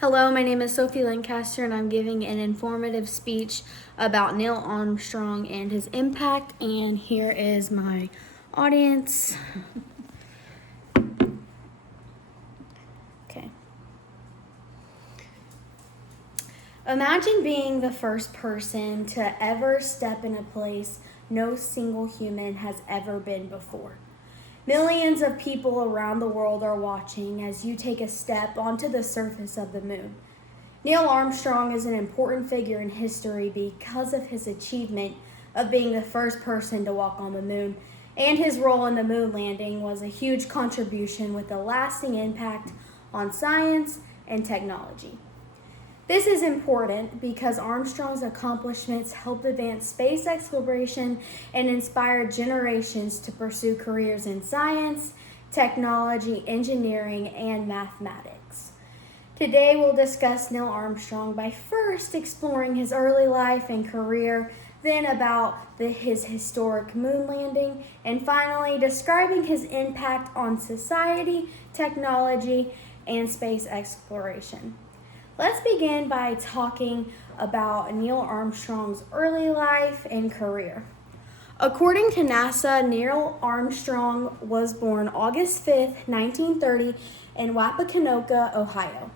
Hello, my name is Sophie Lancaster, and I'm giving an informative speech about Neil Armstrong and his impact. And here is my audience. Okay. Imagine being the first person to ever step in a place no single human has ever been before. Millions of people around the world are watching as you take a step onto the surface of the moon. Neil Armstrong is an important figure in history because of his achievement of being the first person to walk on the moon, and his role in the moon landing was a huge contribution with a lasting impact on science and technology. This is important because Armstrong's accomplishments helped advance space exploration and inspired generations to pursue careers in science, technology, engineering, and mathematics. Today we'll discuss Neil Armstrong by first exploring his early life and career, then about his historic moon landing, and finally describing his impact on society, technology, and space exploration. Let's begin by talking about Neil Armstrong's early life and career. According to NASA, Neil Armstrong was born August 5th, 1930 in Wappanoka, Ohio.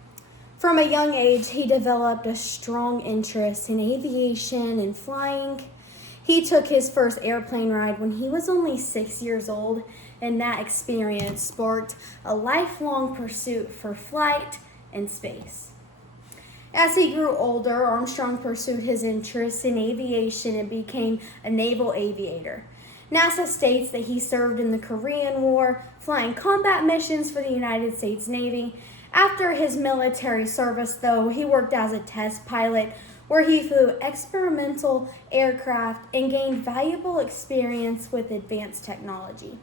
From a young age, he developed a strong interest in aviation and flying. He took his first airplane ride when he was only 6 years old, and that experience sparked a lifelong pursuit for flight and space. As he grew older, Armstrong pursued his interests in aviation and became a naval aviator. NASA states that he served in the Korean War, flying combat missions for the United States Navy. After his military service, though, he worked as a test pilot where he flew experimental aircraft and gained valuable experience with advanced technology.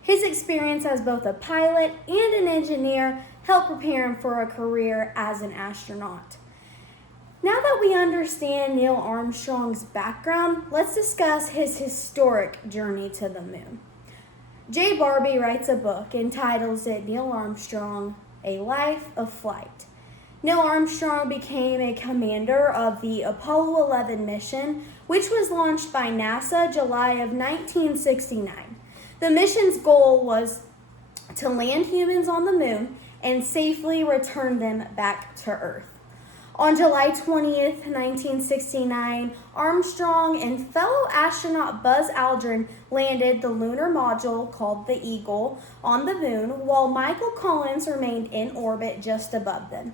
His experience as both a pilot and an engineer helped prepare him for a career as an astronaut. Now that we understand Neil Armstrong's background, let's discuss his historic journey to the moon. J. Barbie writes a book and titles it Neil Armstrong, A Life of Flight. Neil Armstrong became a commander of the Apollo 11 mission, which was launched by NASA July of 1969. The mission's goal was to land humans on the moon and safely return them back to Earth. On July 20th, 1969, Armstrong and fellow astronaut Buzz Aldrin landed the lunar module called the Eagle on the moon, while Michael Collins remained in orbit just above them.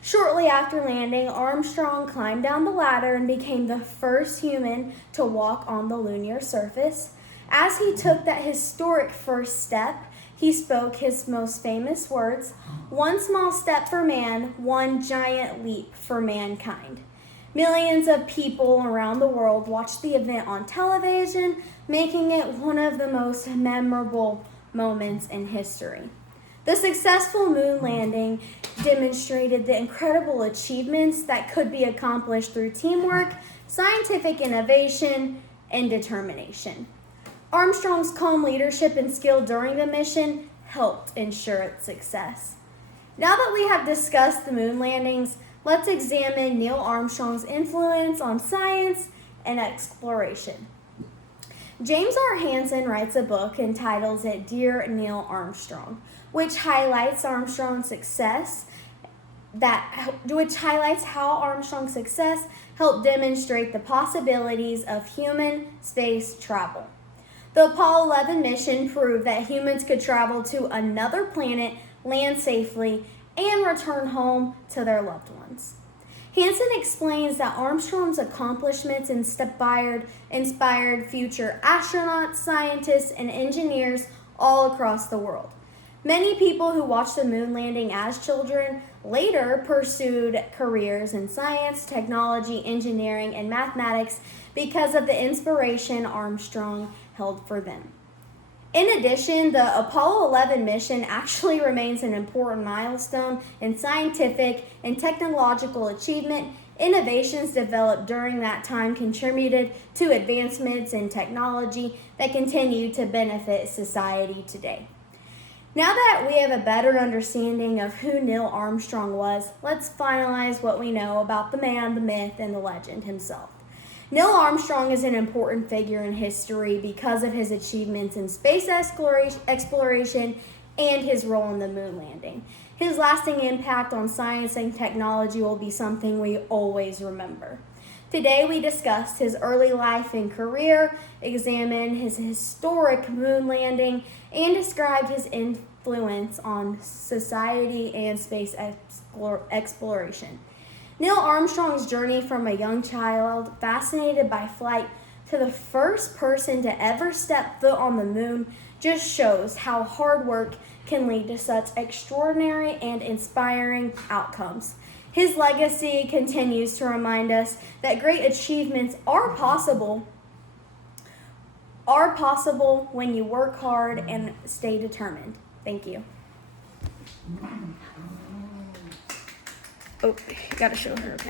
Shortly after landing, Armstrong climbed down the ladder and became the first human to walk on the lunar surface. As he took that historic first step, he spoke his most famous words, "One small step for man, one giant leap for mankind." Millions of people around the world watched the event on television, making it one of the most memorable moments in history. The successful moon landing demonstrated the incredible achievements that could be accomplished through teamwork, scientific innovation, and determination. Armstrong's calm leadership and skill during the mission helped ensure its success. Now that we have discussed the moon landings, let's examine Neil Armstrong's influence on science and exploration. James R. Hansen writes a book and titles it Dear Neil Armstrong, which highlights how Armstrong's success helped demonstrate the possibilities of human space travel. The Apollo 11 mission proved that humans could travel to another planet, land safely, and return home to their loved ones. Hansen explains that Armstrong's accomplishments inspired future astronauts, scientists, and engineers all across the world. Many people who watched the moon landing as children later pursued careers in science, technology, engineering, and mathematics because of the inspiration Armstrong held for them. In addition, the Apollo 11 mission actually remains an important milestone in scientific and technological achievement. Innovations developed during that time contributed to advancements in technology that continue to benefit society today. Now that we have a better understanding of who Neil Armstrong was, let's finalize what we know about the man, the myth, and the legend himself. Neil Armstrong is an important figure in history because of his achievements in space exploration and his role in the moon landing. His lasting impact on science and technology will be something we always remember. Today we discussed his early life and career, examined his historic moon landing, and described his influence on society and space exploration. Neil Armstrong's journey from a young child fascinated by flight to the first person to ever step foot on the moon just shows how hard work can lead to such extraordinary and inspiring outcomes. His legacy continues to remind us that great achievements are possible when you work hard and stay determined. Thank you. Oh, gotta show her.